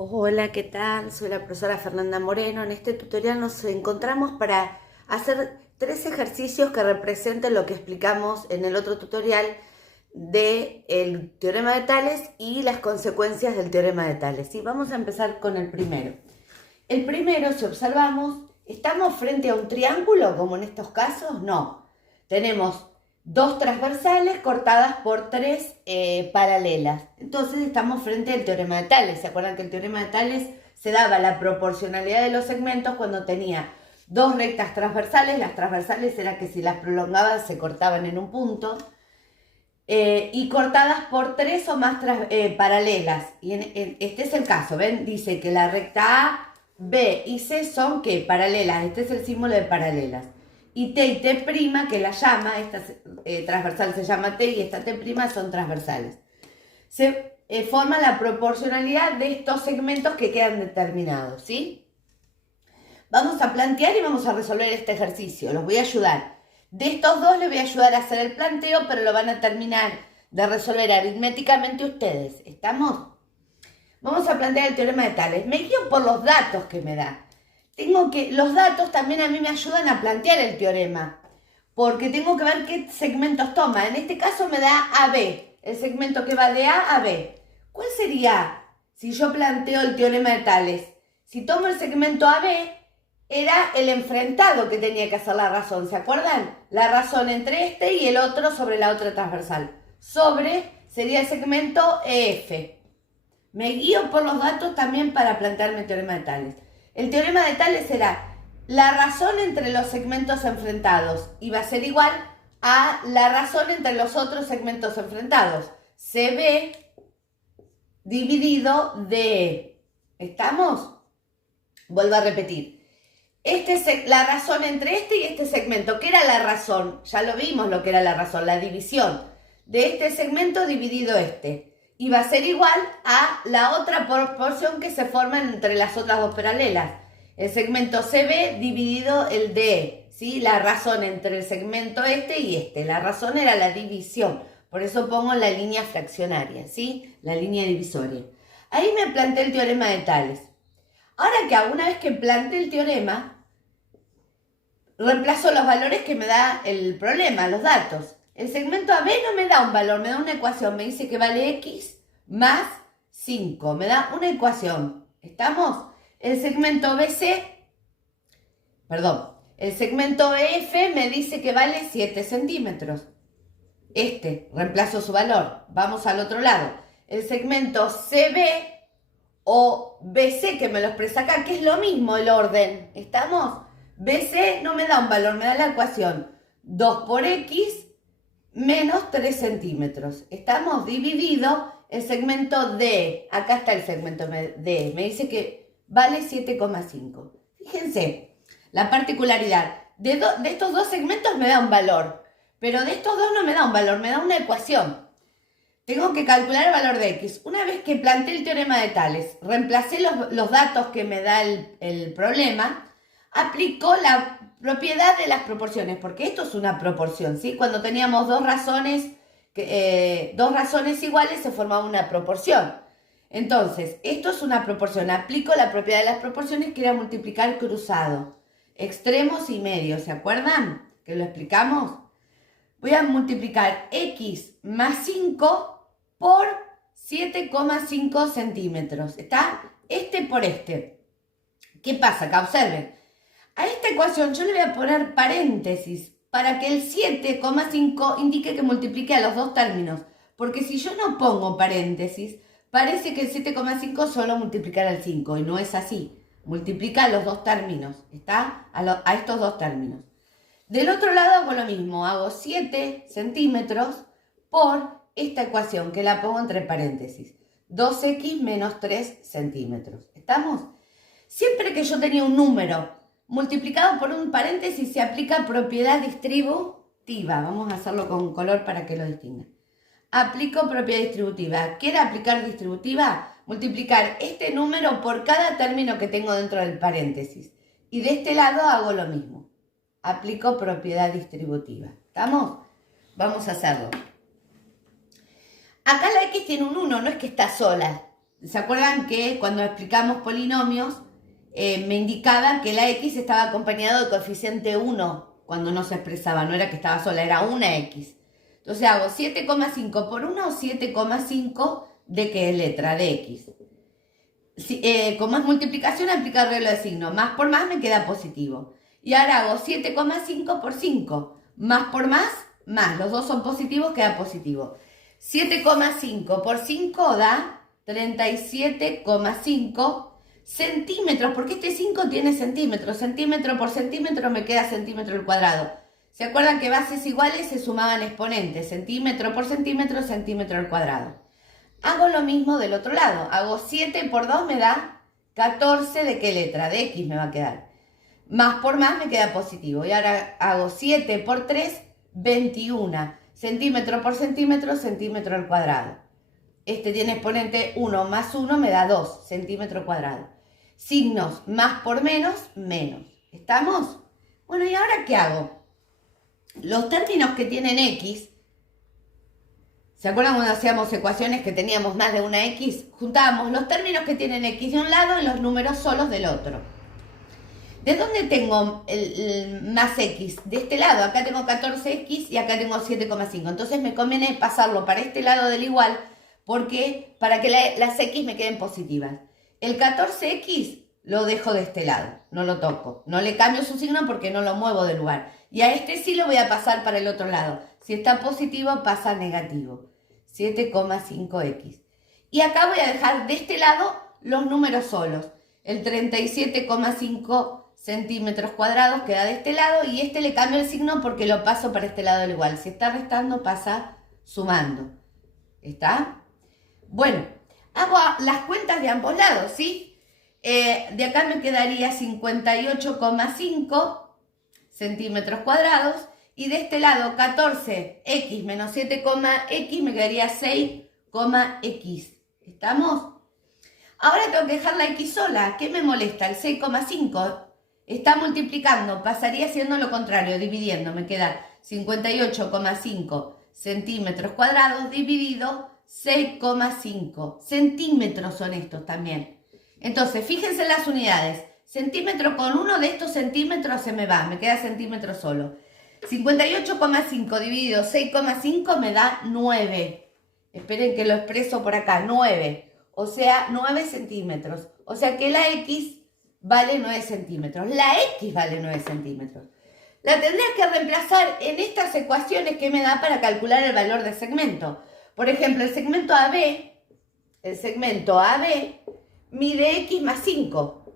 Hola, ¿qué tal? Soy la profesora Fernanda Moreno. En este tutorial nos encontramos para hacer 3 ejercicios que representen lo que explicamos en el otro tutorial del teorema de Tales y las consecuencias del teorema de Tales. ¿Sí? Vamos a empezar con el primero. El primero, si observamos, ¿estamos frente a un triángulo como en estos casos? No. Tenemos dos transversales cortadas por tres paralelas. Entonces estamos frente al teorema de Tales. ¿Se acuerdan que el teorema de Tales se daba la proporcionalidad de los segmentos cuando tenía dos rectas transversales? Las transversales era que si las prolongaban se cortaban en un punto. Y cortadas por tres o más paralelas. Y este es el caso, ¿ven? Dice que la recta A, B y C son ¿qué? Paralelas. Este es el símbolo de paralelas. Y T y T', que la llama, esta transversal se llama T y esta T' son transversales. Se forma la proporcionalidad de estos segmentos que quedan determinados, ¿sí? Vamos a plantear y vamos a resolver este ejercicio. Los voy a ayudar. De estos dos les voy a ayudar a hacer el planteo, pero lo van a terminar de resolver aritméticamente ustedes. ¿Estamos? Vamos a plantear el teorema de Tales. Me guío por los datos que me da. Los datos también a mí me ayudan a plantear el teorema, porque tengo que ver qué segmentos toma. En este caso me da AB, el segmento que va de A a B. ¿Cuál sería si yo planteo el teorema de Tales? Si tomo el segmento AB, era el enfrentado que tenía que hacer la razón. ¿Se acuerdan? La razón entre este y el otro sobre la otra transversal. Sobre sería el segmento EF. Me guío por los datos también para plantearme el teorema de Tales. El teorema de Tales será la razón entre los segmentos enfrentados y va a ser igual a la razón entre los otros segmentos enfrentados. CB dividido DE. ¿Estamos? Vuelvo a repetir. La razón entre este y este segmento. ¿Qué era la razón? Ya lo vimos lo que era la razón, la división de este segmento dividido este. Y va a ser igual a la otra proporción que se forma entre las otras dos paralelas. El segmento CB dividido el DE, ¿sí? La razón entre el segmento este y este. La razón era la división. Por eso pongo la línea fraccionaria, ¿sí? La línea divisoria. Ahí me planteé el teorema de Tales. Ahora que hago, una vez que planteé el teorema, reemplazo los valores que me da el problema, los datos. El segmento AB no me da un valor, me da una ecuación. Me dice que vale X más 5. Me da una ecuación. ¿Estamos? El segmento el segmento EF me dice que vale 7 centímetros. Reemplazo su valor. Vamos al otro lado. El segmento CB o BC, que me lo expresa acá, que es lo mismo el orden. ¿Estamos? BC no me da un valor, me da la ecuación 2 por X menos 3 centímetros. Estamos dividido el segmento D. Acá está el segmento D. Me dice que vale 7,5. Fíjense, la particularidad. De estos dos segmentos me da un valor, pero de estos dos no me da un valor, me da una ecuación. Tengo que calcular el valor de X. Una vez que planteé el teorema de Tales, reemplacé los datos que me da el problema, aplico la propiedad de las proporciones, porque esto es una proporción, ¿sí? Cuando teníamos dos razones iguales se formaba una proporción. Entonces, esto es una proporción. Aplico la propiedad de las proporciones, que era multiplicar cruzado. Extremos y medios, ¿se acuerdan? Que lo explicamos. Voy a multiplicar X más 5 por 7,5 centímetros. ¿Está? Este por este. ¿Qué pasa acá? Observen. A esta ecuación yo le voy a poner paréntesis para que el 7,5 indique que multiplique a los dos términos. Porque si yo no pongo paréntesis, parece que el 7,5 solo multiplicará al 5 y no es así. Multiplica a los dos términos. ¿Está? A estos dos términos. Del otro lado hago lo mismo. Hago 7 centímetros por esta ecuación que la pongo entre paréntesis. 2x menos 3 centímetros. ¿Estamos? Siempre que yo tenía un número multiplicado por un paréntesis se aplica propiedad distributiva. Vamos a hacerlo con color para que lo distingan. Aplico propiedad distributiva. ¿Quiere aplicar distributiva? Multiplicar este número por cada término que tengo dentro del paréntesis. Y de este lado hago lo mismo. Aplico propiedad distributiva. ¿Estamos? Vamos a hacerlo. Acá la X tiene un 1, no es que está sola. ¿Se acuerdan que cuando explicamos polinomios me indicaban que la x estaba acompañado de coeficiente 1 cuando no se expresaba, no era que estaba sola, era una x. Entonces hago 7,5 por 1, 7,5 de qué letra, de x. Como es multiplicación, aplica el regla de signo. Más por más me queda positivo. Y ahora hago 7,5 por 5. Más por más, más. Los dos son positivos, queda positivo. 7,5 por 5 da 37,5 centímetros. Porque este 5 tiene centímetros. Centímetro por centímetro me queda centímetro al cuadrado. ¿Se acuerdan que bases iguales se sumaban exponentes? Centímetro por centímetro, centímetro al cuadrado. Hago lo mismo del otro lado. Hago 7 por 2 me da 14. ¿De qué letra? De x me va a quedar. Más por más me queda positivo. Y ahora hago 7 por 3, 21. Centímetro por centímetro, centímetro al cuadrado. Este tiene exponente 1 más 1 me da 2 centímetro cuadrado. Signos más por menos, menos. ¿Estamos? Bueno, ¿y ahora qué hago? Los términos que tienen x, ¿se acuerdan cuando hacíamos ecuaciones que teníamos más de una x? Juntábamos los términos que tienen x de un lado y los números solos del otro. ¿De dónde tengo el más x? De este lado, acá tengo 14x y acá tengo 7,5. Entonces me conviene pasarlo para este lado del igual, porque para que las x me queden positivas. El 14x lo dejo de este lado, no lo toco. No le cambio su signo porque no lo muevo del lugar. Y a este sí lo voy a pasar para el otro lado. Si está positivo, pasa a negativo. 7,5x. Y acá voy a dejar de este lado los números solos. El 37,5 centímetros cuadrados queda de este lado y este le cambio el signo porque lo paso para este lado del igual. Si está restando, pasa sumando. ¿Está? Bueno, hago las cuentas de ambos lados, ¿sí? De acá me quedaría 58,5 centímetros cuadrados y de este lado 14x menos 7,x me quedaría 6,x. ¿Estamos? Ahora tengo que dejar la x sola. ¿Qué me molesta? El 6,5 está multiplicando, pasaría siendo lo contrario, dividiendo. Me queda 58,5 centímetros cuadrados dividido 6,5 centímetros son estos también. Entonces, fíjense en las unidades. Centímetro con uno de estos centímetros se me va, me queda centímetro solo. 58,5 dividido 6,5 me da 9. Esperen que lo expreso por acá, 9. O sea, 9 centímetros. O sea que la x vale 9 centímetros. La x vale 9 centímetros. La tendría que reemplazar en estas ecuaciones que me da para calcular el valor del segmento. Por ejemplo, el segmento AB mide x más 5.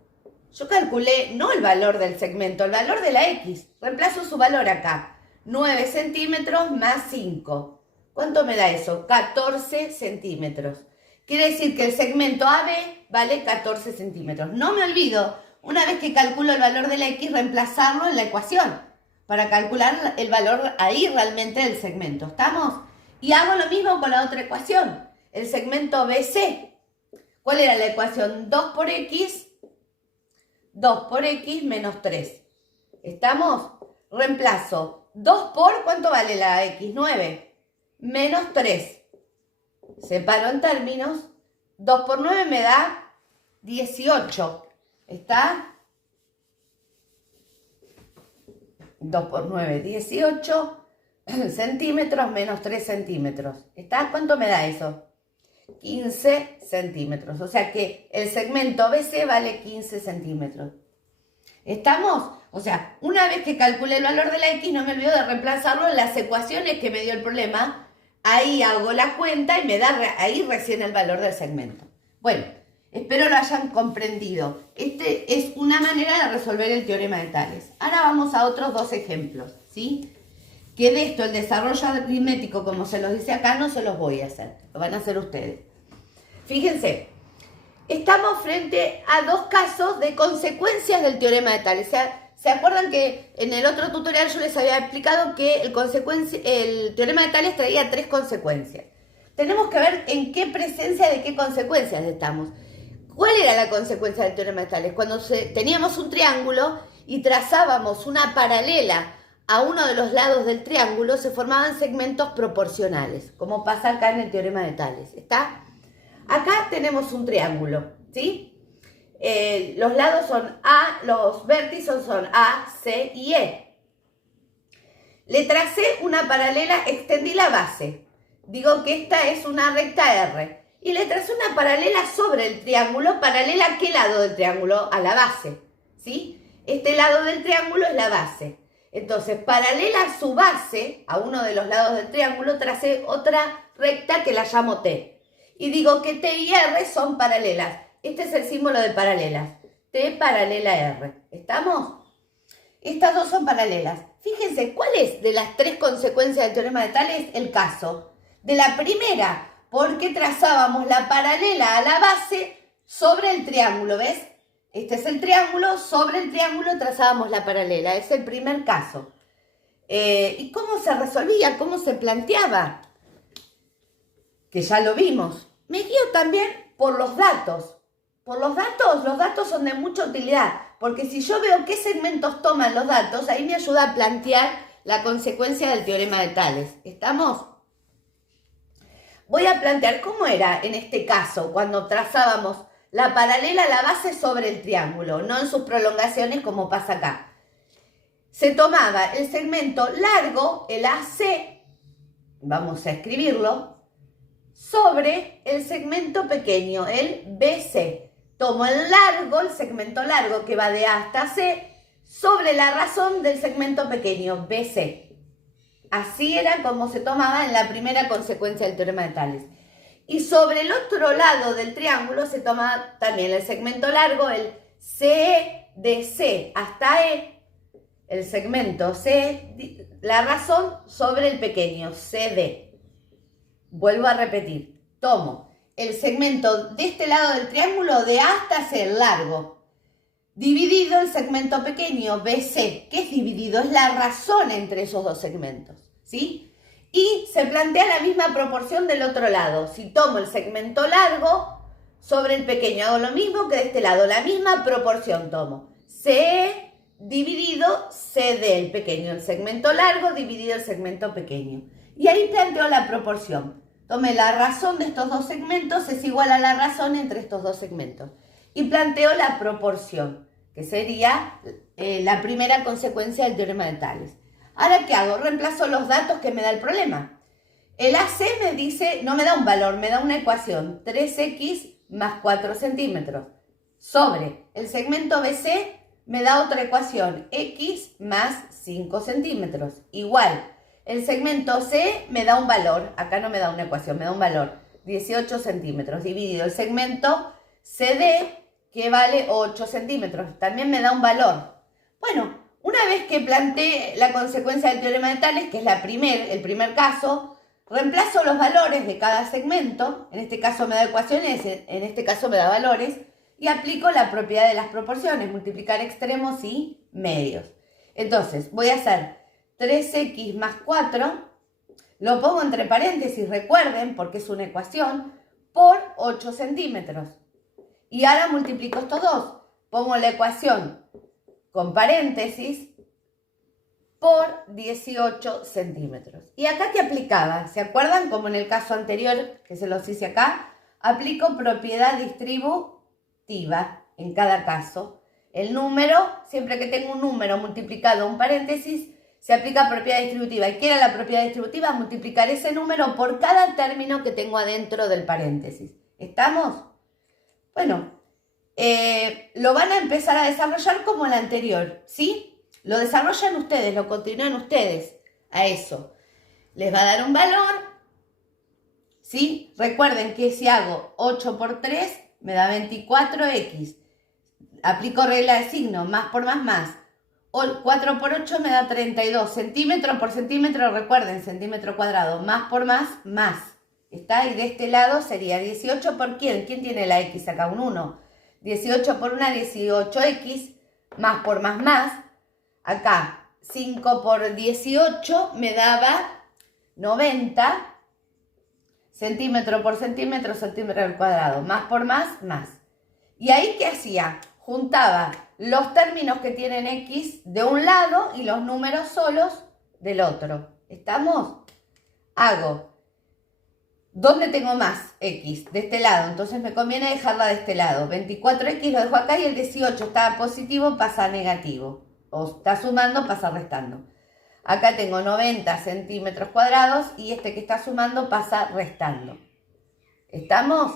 Yo calculé no el valor del segmento, el valor de la x. Reemplazo su valor acá. 9 centímetros más 5. ¿Cuánto me da eso? 14 centímetros. Quiere decir que el segmento AB vale 14 centímetros. No me olvido, una vez que calculo el valor de la x, reemplazarlo en la ecuación para calcular el valor ahí realmente del segmento. ¿Estamos? Y hago lo mismo con la otra ecuación. El segmento BC. ¿Cuál era la ecuación? 2 por x menos 3. ¿Estamos? Reemplazo 2 por, ¿cuánto vale la x? 9. Menos 3. Separo en términos. 2 por 9 me da 18. ¿Está? 2 por 9, 18 centímetros menos 3 centímetros. ¿Está? ¿Cuánto me da eso? 15 centímetros. O sea que el segmento BC vale 15 centímetros. ¿Estamos? O sea, una vez que calculé el valor de la x, no me olvido de reemplazarlo en las ecuaciones que me dio el problema. Ahí hago la cuenta y me da ahí recién el valor del segmento. Bueno, espero lo hayan comprendido. Este es una manera de resolver el teorema de Tales. Ahora vamos a otros dos ejemplos, ¿sí? Que de esto, el desarrollo aritmético, como se los dice acá, no se los voy a hacer. Lo van a hacer ustedes. Fíjense, estamos frente a dos casos de consecuencias del teorema de Tales. O sea, ¿se acuerdan que en el otro tutorial yo les había explicado que el teorema de Tales traía 3 consecuencias? Tenemos que ver en qué presencia de qué consecuencias estamos. ¿Cuál era la consecuencia del teorema de Tales? Cuando teníamos un triángulo y trazábamos una paralela a uno de los lados del triángulo, se formaban segmentos proporcionales, como pasa acá en el teorema de Tales. ¿Está? Acá tenemos un triángulo, ¿sí? Los lados son A, los vértices son A, C y E. Le tracé una paralela, extendí la base. Digo que esta es una recta R. Y le tracé una paralela sobre el triángulo. ¿Paralela a qué lado del triángulo? A la base, ¿sí? Este lado del triángulo es la base. Entonces, paralela a su base, a uno de los lados del triángulo, tracé otra recta que la llamo T. Y digo que T y R son paralelas. Este es el símbolo de paralelas. T paralela R. ¿Estamos? Estas dos son paralelas. Fíjense, ¿cuál es de las tres consecuencias del teorema de Tales el caso? De la primera, porque trazábamos la paralela a la base sobre el triángulo, ¿ves? Este es el triángulo, sobre el triángulo trazábamos la paralela. Es el primer caso. ¿Y cómo se resolvía? ¿Cómo se planteaba? Que ya lo vimos. Me guío también por los datos. Por los datos son de mucha utilidad, porque si yo veo qué segmentos toman los datos, ahí me ayuda a plantear la consecuencia del teorema de Tales. ¿Estamos? Voy a plantear cómo era en este caso cuando trazábamos la paralela a la base sobre el triángulo, no en sus prolongaciones como pasa acá. Se tomaba el segmento largo, el AC, vamos a escribirlo, sobre el segmento pequeño, el BC. Tomo el largo, el segmento largo que va de A hasta C, sobre la razón del segmento pequeño, BC. Así era como se tomaba en la primera consecuencia del teorema de Tales. Y sobre el otro lado del triángulo se toma también el segmento largo, el CE, de C hasta E, el segmento C, la razón sobre el pequeño, CD. Vuelvo a repetir, tomo el segmento de este lado del triángulo de A hasta C, largo, dividido el segmento pequeño, BC. ¿Qué es dividido? Es la razón entre esos dos segmentos, ¿sí? Y se plantea la misma proporción del otro lado. Si tomo el segmento largo sobre el pequeño, hago lo mismo que de este lado, la misma proporción tomo. CE dividido CD, el pequeño, el segmento largo dividido el segmento pequeño. Y ahí planteo la proporción. Tomé la razón de estos dos segmentos, es igual a la razón entre estos dos segmentos. Y planteo la proporción, que sería la primera consecuencia del teorema de Tales. Ahora, ¿qué hago? Reemplazo los datos que me da el problema. El AC me dice, no me da un valor, me da una ecuación, 3x más 4 centímetros. Sobre el segmento BC me da otra ecuación, x más 5 centímetros. Igual, el segmento C me da un valor, acá no me da una ecuación, me da un valor, 18 centímetros, dividido el segmento CD, que vale 8 centímetros, también me da un valor. Bueno, una vez que planteé la consecuencia del teorema de Tales, que es el primer caso, reemplazo los valores de cada segmento, en este caso me da ecuaciones, en este caso me da valores, y aplico la propiedad de las proporciones, multiplicar extremos y medios. Entonces, voy a hacer 3x más 4, lo pongo entre paréntesis, recuerden, porque es una ecuación, por 8 centímetros. Y ahora multiplico estos dos. Pongo la ecuación con paréntesis por 18 centímetros. ¿Y acá qué aplicaba? ¿Se acuerdan? Como en el caso anterior, que se los hice acá, aplico propiedad distributiva en cada caso. El número, siempre que tengo un número multiplicado un paréntesis, se aplica propiedad distributiva. ¿Y qué era la propiedad distributiva? Multiplicar ese número por cada término que tengo adentro del paréntesis. ¿Estamos? Bueno, lo van a empezar a desarrollar como el anterior, ¿sí? Lo desarrollan ustedes, lo continúan ustedes a eso. Les va a dar un valor, ¿sí? Recuerden que si hago 8 por 3 me da 24x. Aplico regla de signo, más por más. 4 por 8 me da 32. Centímetro por centímetro, recuerden, centímetro cuadrado. Más por más. ¿Está? Y de este lado sería 18 por ¿quién? ¿Quién tiene la x acá? Un 1. 18 por 1, 18x. Más por más. Acá, 5 por 18 me daba 90. Centímetro por centímetro, centímetro al cuadrado. Más por más. ¿Y ahí qué hacía? Juntaba los términos que tienen x de un lado y los números solos del otro. ¿Estamos? Hago ¿Dónde tengo más X? De este lado, entonces me conviene dejarla de este lado. 24X lo dejo acá y el 18 está positivo, pasa a negativo. O está sumando, pasa restando. Acá tengo 90 centímetros cuadrados y este que está sumando pasa restando. ¿Estamos?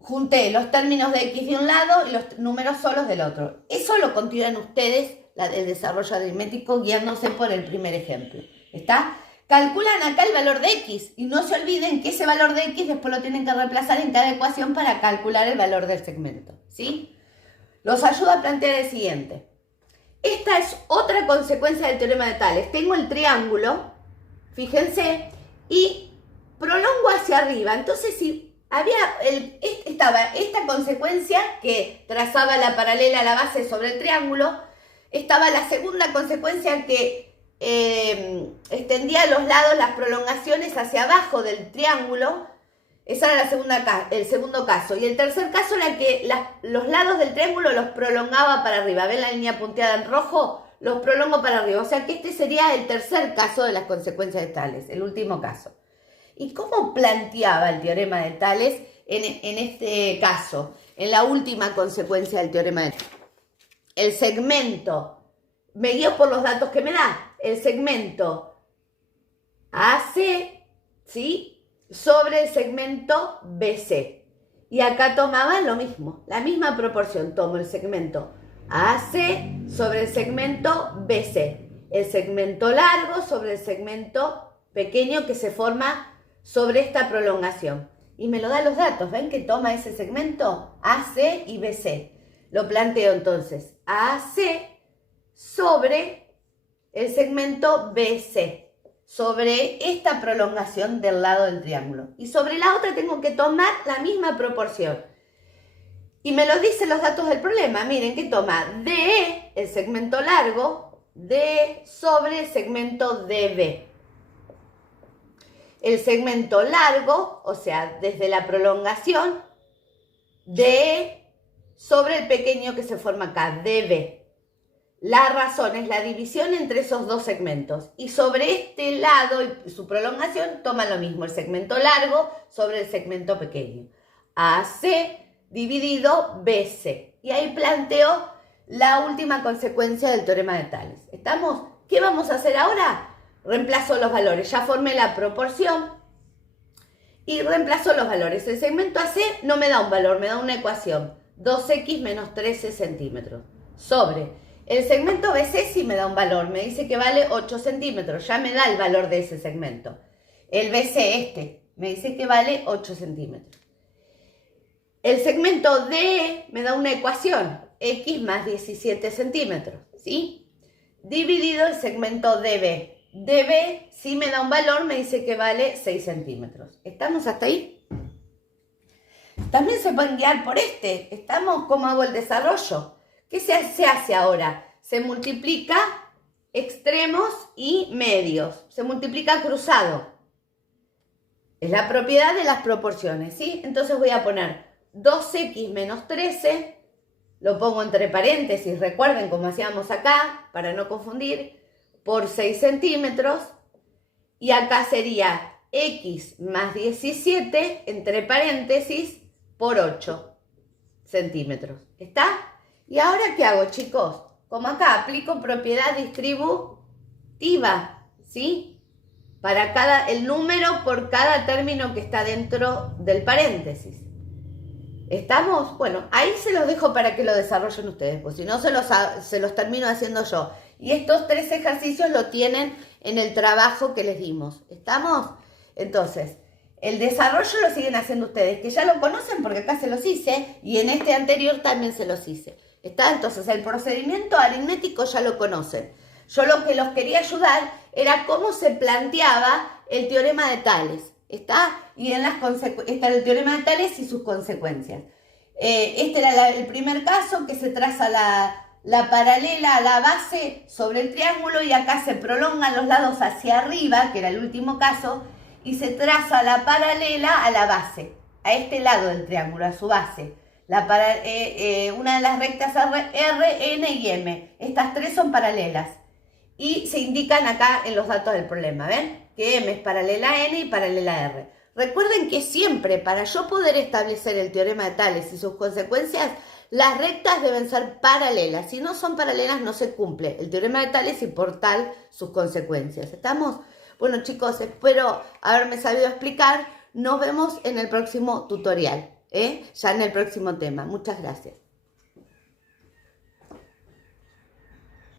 Junté los términos de X de un lado y los números solos del otro. Eso lo continúan ustedes, el desarrollo aritmético, guiándose por el primer ejemplo. ¿Está? Calculan acá el valor de X y no se olviden que ese valor de X después lo tienen que reemplazar en cada ecuación para calcular el valor del segmento. ¿Sí? Los ayuda a plantear el siguiente. Esta es otra consecuencia del teorema de Tales. Tengo el triángulo, fíjense, y prolongo hacia arriba. Entonces, si estaba esta consecuencia que trazaba la paralela a la base sobre el triángulo, estaba la segunda consecuencia que extendía a los lados las prolongaciones hacia abajo del triángulo. Esa era el segundo caso. Y el tercer caso era que los lados del triángulo los prolongaba para arriba. ¿Ven la línea punteada en rojo? Los prolongo para arriba. O sea que este sería el tercer caso de las consecuencias de Tales, el último caso. ¿Y cómo planteaba el teorema de Tales en este caso, en la última consecuencia del teorema de Tales? El segmento, me guío por los datos que me da, el segmento AC, ¿sí?, sobre el segmento BC. Y acá tomaban lo mismo, la misma proporción. Tomo el segmento AC sobre el segmento BC. El segmento largo sobre el segmento pequeño que se forma sobre esta prolongación. Y me lo da los datos. ¿Ven que toma ese segmento AC y BC? Lo planteo entonces. AC sobre el segmento BC, sobre esta prolongación del lado del triángulo. Y sobre la otra tengo que tomar la misma proporción. Y me lo dicen los datos del problema. Miren que toma DE, el segmento largo, DE sobre el segmento DB. El segmento largo, o sea, desde la prolongación, DE sobre el pequeño que se forma acá, DB. La razón es la división entre esos dos segmentos. Y sobre este lado y su prolongación toma lo mismo, el segmento largo sobre el segmento pequeño. AC dividido BC. Y ahí planteo la última consecuencia del teorema de Tales. ¿Estamos? ¿Qué vamos a hacer ahora? Reemplazo los valores. Ya formé la proporción y reemplazo los valores. El segmento AC no me da un valor, me da una ecuación. 2x menos 13 centímetros. Sobre el segmento BC sí me da un valor. Me dice que vale 8 centímetros. Ya me da el valor de ese segmento. El BC me dice que vale 8 centímetros. El segmento DE me da una ecuación. X más 17 centímetros. ¿Sí? Dividido el segmento DB. DB, si me da un valor, me dice que vale 6 centímetros. ¿Estamos hasta ahí? También se pueden guiar por este. ¿Estamos? ¿Cómo hago el desarrollo? ¿Qué se hace ahora? Se multiplica extremos y medios. Se multiplica cruzado. Es la propiedad de las proporciones, ¿sí? Entonces voy a poner 2x menos 13. Lo pongo entre paréntesis. Recuerden cómo hacíamos acá, para no confundir. Por 6 centímetros, y acá sería X más 17, entre paréntesis, por 8 centímetros. ¿Está? ¿Y ahora qué hago, chicos? Como acá aplico propiedad distributiva, ¿sí? Para el número por cada término que está dentro del paréntesis. ¿Estamos? Bueno, ahí se los dejo para que lo desarrollen ustedes, pues si no se los termino haciendo yo. Y estos 3 ejercicios lo tienen en el trabajo que les dimos. ¿Estamos? Entonces, el desarrollo lo siguen haciendo ustedes, que ya lo conocen porque acá se los hice y en este anterior también se los hice. ¿Está? Entonces, el procedimiento aritmético ya lo conocen. Yo lo que los quería ayudar era cómo se planteaba el teorema de Tales. ¿Está? Y está el teorema de Tales y sus consecuencias. Este era el primer caso, que se traza la paralela a la base sobre el triángulo y acá se prolongan los lados hacia arriba, que era el último caso, y se traza la paralela a la base, a este lado del triángulo, a su base. Una de las rectas R, N y M. Estas 3 son paralelas y se indican acá en los datos del problema, ¿ven? Que M es paralela a N y paralela a R. Recuerden que siempre para yo poder establecer el teorema de Tales y sus consecuencias, las rectas deben ser paralelas. Si no son paralelas no se cumple el teorema de Tales y por tal sus consecuencias. ¿Estamos? Bueno chicos, espero haberme sabido explicar. Nos vemos en el próximo tutorial, ya en el próximo tema. Muchas gracias.